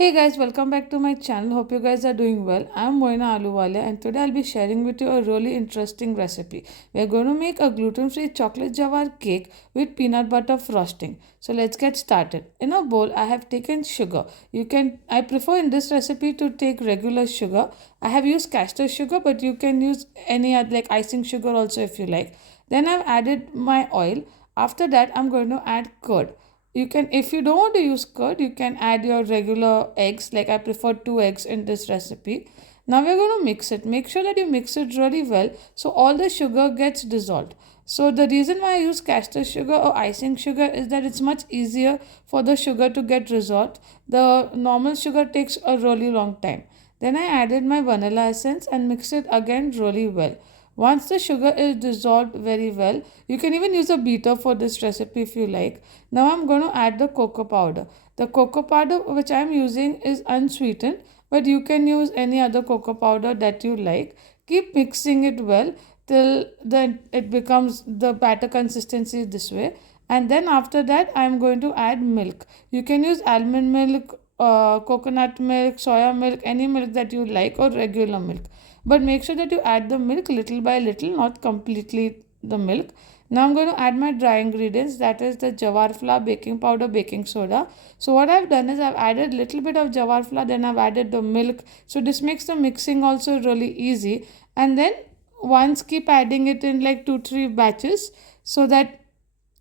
Hey guys, welcome back to my channel. Hope you guys are doing well. I'm Moina Aluwala and today I'll be sharing with you a really interesting recipe. We're going to make a gluten-free chocolate jawar cake with peanut butter frosting. So let's get started. In a bowl, I have taken sugar. I prefer in this recipe to take regular sugar. I have used castor sugar, but you can use any other like icing sugar also if you like. Then I've added my oil. After that, I'm going to add curd. You can, if you don't want to use curd, you can add your regular eggs. Like I prefer two eggs in this recipe. Now we're going to mix it. Make sure that you mix it really well so all the sugar gets dissolved. So the reason why I use castor sugar or icing sugar is that it's much easier for the sugar to get dissolved. The normal sugar takes a really long time. Then I added my vanilla essence and mixed it again really well. Once the sugar is dissolved very well, you can even use a beater for this recipe if you like. Now I'm going to add the cocoa powder. The cocoa powder which I'm using is unsweetened, but you can use any other cocoa powder that you like. Keep mixing it well till it becomes the batter consistency this way. And then after that, I'm going to add milk. You can use almond milk, coconut milk, soya milk, any milk that you like, or regular milk. But make sure that you add the milk little by little, not completely the milk. Now I'm going to add my dry ingredients, that is the jawar flour, baking powder, baking soda. So what I've done is I've added little bit of jawar flour, then I've added the milk. So this makes the mixing also really easy. And then once keep adding it in like 2-3 batches so that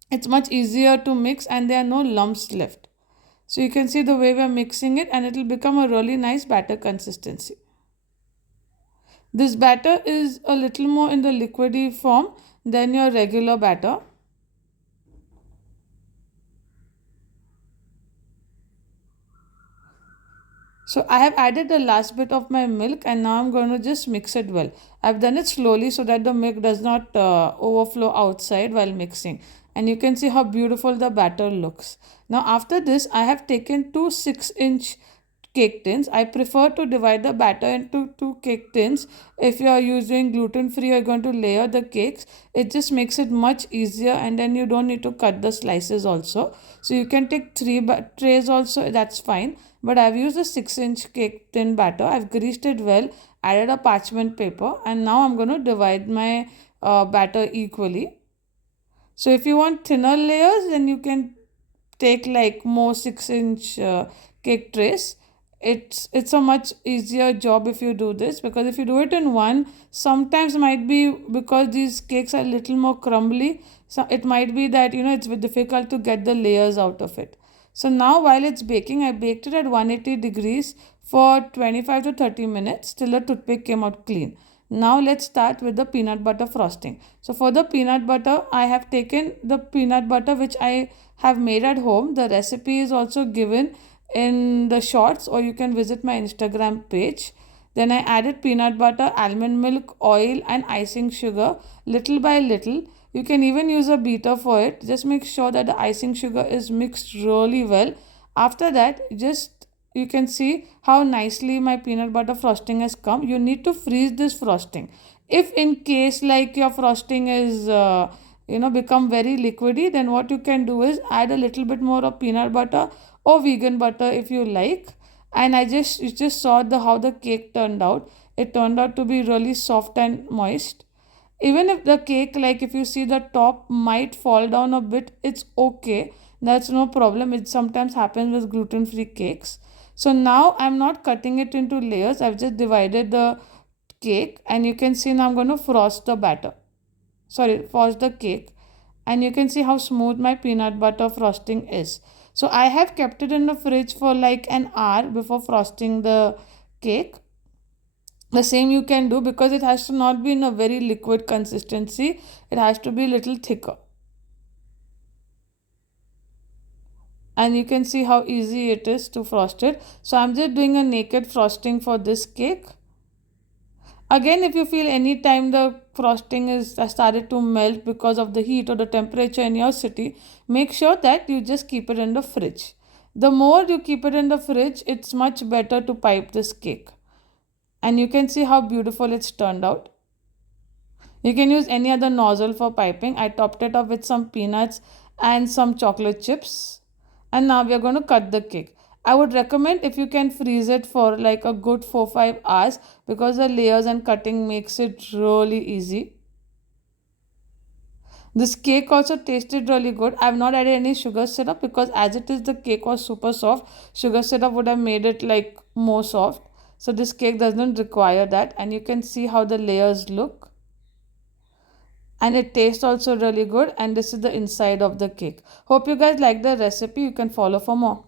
it's much easier to mix and there are no lumps left. So you can see the way we're mixing it and it will become a really nice batter consistency. This batter is a little more in the liquidy form than your regular batter. So I have added the last bit of my milk and now I'm going to just mix it well. I've done it slowly so that the milk does not overflow outside while mixing. And you can see how beautiful the batter looks. Now after this, I have taken two 6-inch cake tins. I prefer to divide the batter into two cake tins. If you are using gluten free, you're going to layer the cakes. It just makes it much easier and then you don't need to cut the slices also. So you can take three trays also, that's fine. But I've used a 6-inch cake tin batter. I've greased it well, added a parchment paper, and now I'm going to divide my batter equally. So if you want thinner layers, then you can take like more 6-inch cake trays. It's a much easier job if you do this, because if you do it in one, sometimes might be because these cakes are a little more crumbly, so it might be that it's difficult to get the layers out of it. So now while it's baking, I baked it at 180 degrees for 25 to 30 minutes till the toothpick came out clean. Now let's start with the peanut butter frosting. So for the peanut butter, I have taken the peanut butter which I have made at home. The recipe is also given in the shorts, or you can visit my Instagram page. Then I added peanut butter, almond milk, oil and icing sugar little by little. You can even use a beater for it. Just make sure that the icing sugar is mixed really well. After that, just you can see how nicely my peanut butter frosting has come. You need to freeze this frosting. If in case like your frosting is become very liquidy, then what you can do is add a little bit more of peanut butter or vegan butter if you like. And you just saw how the cake turned out. It turned out to be really soft and moist. Even if the cake, like if you see the top might fall down a bit, it's okay. That's no problem. It sometimes happens with gluten-free cakes. So now I'm not cutting it into layers. I've just divided the cake and you can see now I'm going to frost the batter. Sorry, frost the cake. And you can see how smooth my peanut butter frosting is. So I have kept it in the fridge for like an hour before frosting the cake. The same you can do, because it has to not be in a very liquid consistency. It has to be a little thicker. And you can see how easy it is to frost it. So I'm just doing a naked frosting for this cake. Again, if you feel any time the frosting is started to melt because of the heat or the temperature in your city, make sure that you just keep it in the fridge. The more you keep it in the fridge, it's much better to pipe this cake. And you can see how beautiful it's turned out. You can use any other nozzle for piping. I topped it up with some peanuts and some chocolate chips. And now we are going to cut the cake. I would recommend if you can freeze it for like a good 4 5 hours because the layers and cutting makes it really easy. This cake also tasted really good. I've not added any sugar syrup because as it is the cake was super soft. Sugar syrup would have made it like more soft. So this cake doesn't require that, and you can see how the layers look, and it tastes also really good, and this is the inside of the cake. Hope you guys like the recipe. You can follow for more.